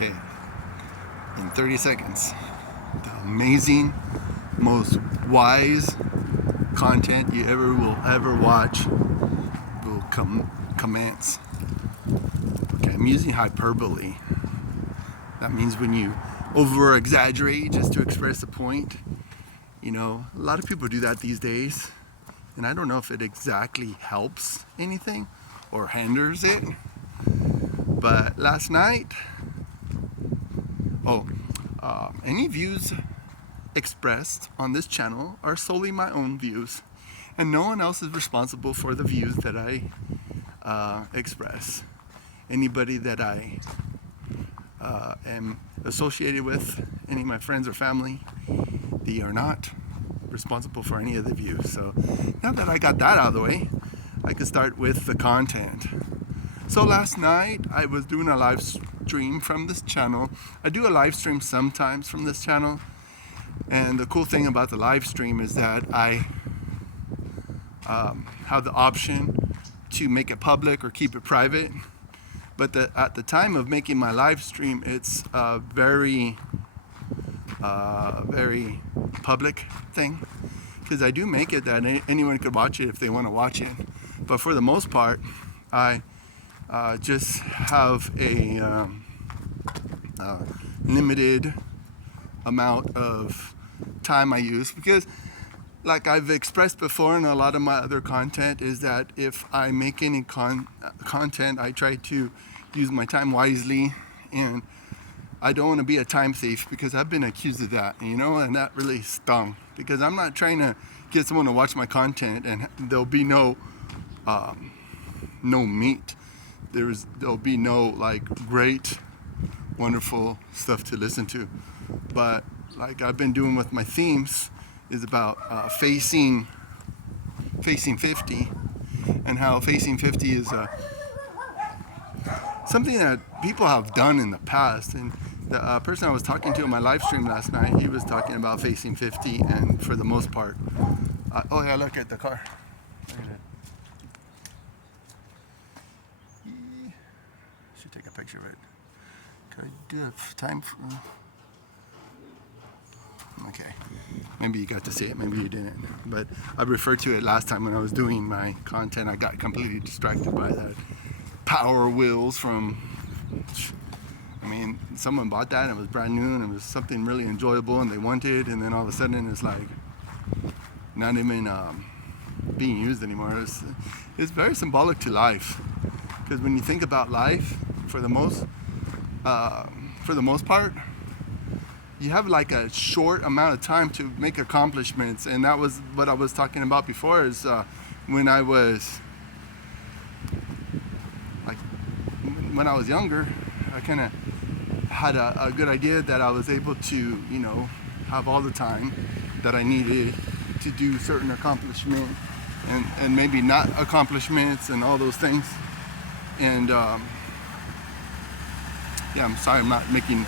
Okay, in 30 seconds, the amazing, most wise content you ever watch will commence. Okay, I'm using hyperbole. That means when you over exaggerate just to express a point. You know, a lot of people do that these days, and I don't know if it exactly helps anything or hinders it. But last night, any views expressed on this channel are solely my own views, and no one else is responsible for the views that I express. Anybody that I am associated with, any of my friends or family, they are not responsible for any of the views. So now that I got that out of the way, I can start with the content. So last night I was doing a live stream from this channel. I do a live stream sometimes from this channel, and the cool thing about the live stream is that I have the option to make it public or keep it private. But at the time of making my live stream, it's a very public thing, because I do make it that anyone could watch it if they want to watch it. But for the most part, I just have a limited amount of time I use, because like I've expressed before in a lot of my other content, is that if I make any content, I try to use my time wisely, and I don't want to be a time thief, because I've been accused of that, you know, and that really stung, because I'm not trying to get someone to watch my content and there'll be no meat. There'll be no like great, wonderful stuff to listen to. But like I've been doing with my themes is about facing 50, and how facing 50 is something that people have done in the past. And the person I was talking to in my live stream last night, he was talking about facing 50, and for the most part, oh yeah, look at the car. Should take a picture of it. Could I do have time for? Okay, maybe you got to see it, maybe you didn't. But I referred to it last time when I was doing my content. I got completely distracted by that Power Wheels from, I mean, someone bought that and it was brand new and it was something really enjoyable and they wanted, and then all of a sudden it's like not even being used anymore. It's very symbolic to life, because when you think about life, for the most part, you have like a short amount of time to make accomplishments. And that was what I was talking about before, is when I was younger, I kind of had a good idea that I was able to, you know, have all the time that I needed to do certain accomplishments, and maybe not accomplishments and all those things. And yeah, I'm sorry I'm not making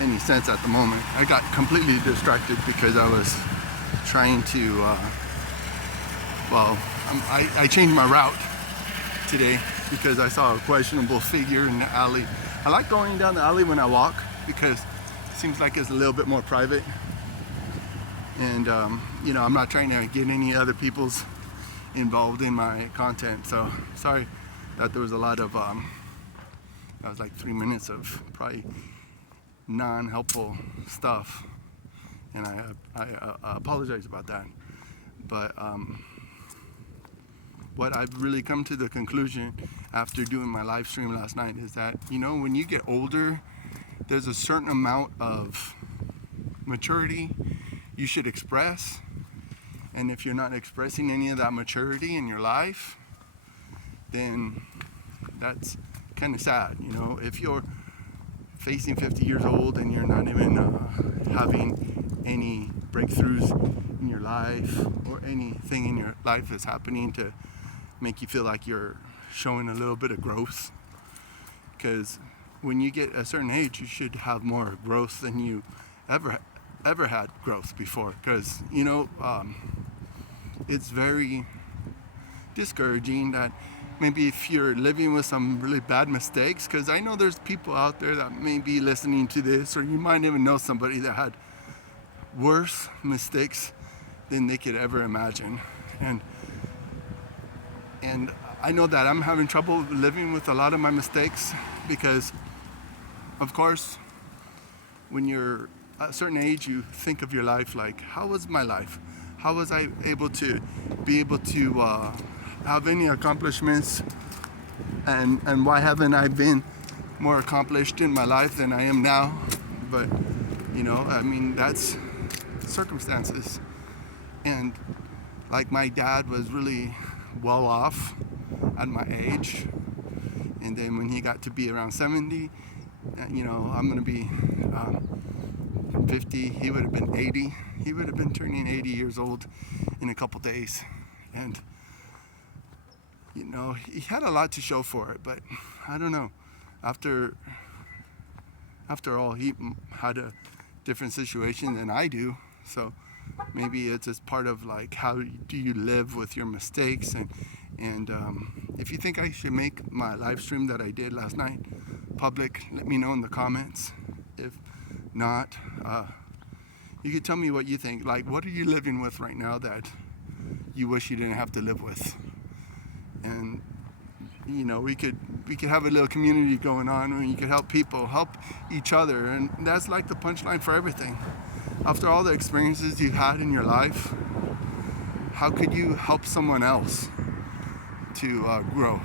any sense at the moment. I got completely distracted because I was trying to I changed my route today because I saw a questionable figure in the alley. I like going down the alley when I walk, because it seems like it's a little bit more private, and you know, I'm not trying to get any other people's involved in my content. So sorry that there was a lot of that was like 3 minutes of probably non-helpful stuff, and I apologize about that. But what I've really come to the conclusion after doing my live stream last night is that, you know, when you get older, there's a certain amount of maturity you should express, and if you're not expressing any of that maturity in your life, then that's kind of sad. You know, if you're facing 50 years old and you're not even having any breakthroughs in your life, or anything in your life that's happening to make you feel like you're showing a little bit of growth, because when you get a certain age, you should have more growth than you ever had growth before. Because, you know, it's very discouraging that maybe if you're living with some really bad mistakes, because I know there's people out there that may be listening to this, or you might even know somebody that had worse mistakes than they could ever imagine. And I know that I'm having trouble living with a lot of my mistakes because, of course, when you're at a certain age, you think of your life like, how was my life? How was I able to have any accomplishments? And why haven't I been more accomplished in my life than I am now? But, I mean, that's circumstances. And like my dad was really well off at my age. And then when he got to be around 70, I'm going to be 50, he would have been 80. He would have been turning 80 years old in a couple days. And, he had a lot to show for it, but I don't know. After all, he had a different situation than I do. So maybe it's just part of like, how do you live with your mistakes? And if you think I should make my live stream that I did last night public, let me know in the comments. If not, you could tell me what you think. Like, what are you living with right now that you wish you didn't have to live with? And we could have a little community going on where you could help people, help each other, and that's like the punchline for everything. After all the experiences you've had in your life, how could you help someone else to grow?